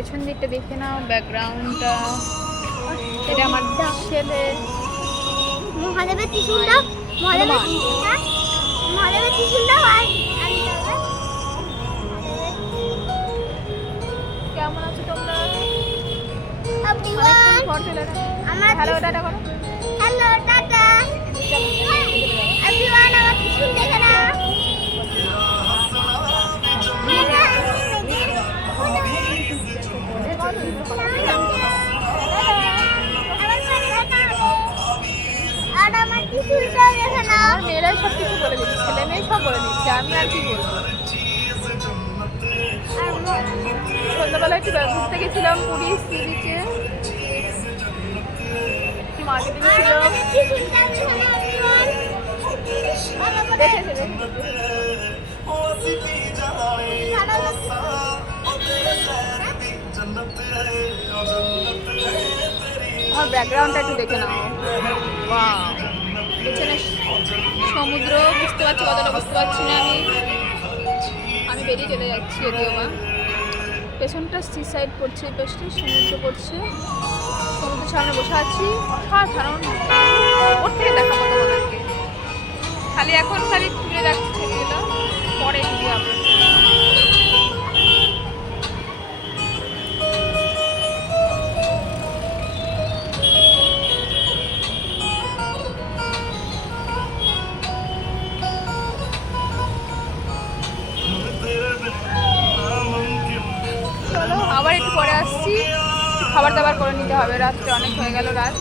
পেছন দিকটা দেখে নাও, ব্যাকগ্রাউন্ডটা। এটা আমার ছেলে। মহাদেবের ত্রিশূলটা, মহাদেবের ত্রিশূলটা, মহাদেবের ত্রিশূলটা আর কেমন আছো তোমরা? এভরিওয়ান, আমার হ্যালো টাটা করো। হ্যালো টাটা এভরিওয়ান, আমার ত্রিশূল দেখে না। আর আমার ত্রিশূলটা দেখে না। আমার মেয়েরাই সব কিছু বলে দিচ্ছে, ছেলে মেয়ে সব বলে দিচ্ছে, আমি আর কি বলবো। সন্ধ্যাবেলা একটু ঘুরতে গেছিলাম পুরী সি বিচে, মার্কেটে গেছিলাম। আমার ব্যাকগ্রাউন্ডটা একটু দেখে নাও। ওয়াও, পেছনে সমুদ্র, বুঝতে পারছি কতটা, বুঝতে পারছি না আমি বেরিয়ে চলে যাচ্ছি। যদিও বা পেছনটা সি সাইড পড়ছে, পেছনে সমুদ্র পড়ছে, সমুদ্রের সামনে বসে আছি। অসাধারণ, ওর থেকে দেখাবো তোমাদেরকে। খালি এখন খালি তুলে রাখছি ছবিগুলো, পরে ভিডিও আপলোড করবো। চলো আবার একটু পরে আসছি, খাবার দাবার করে নিতে হবে, রাত্রে অনেক হয়ে গেল রাত।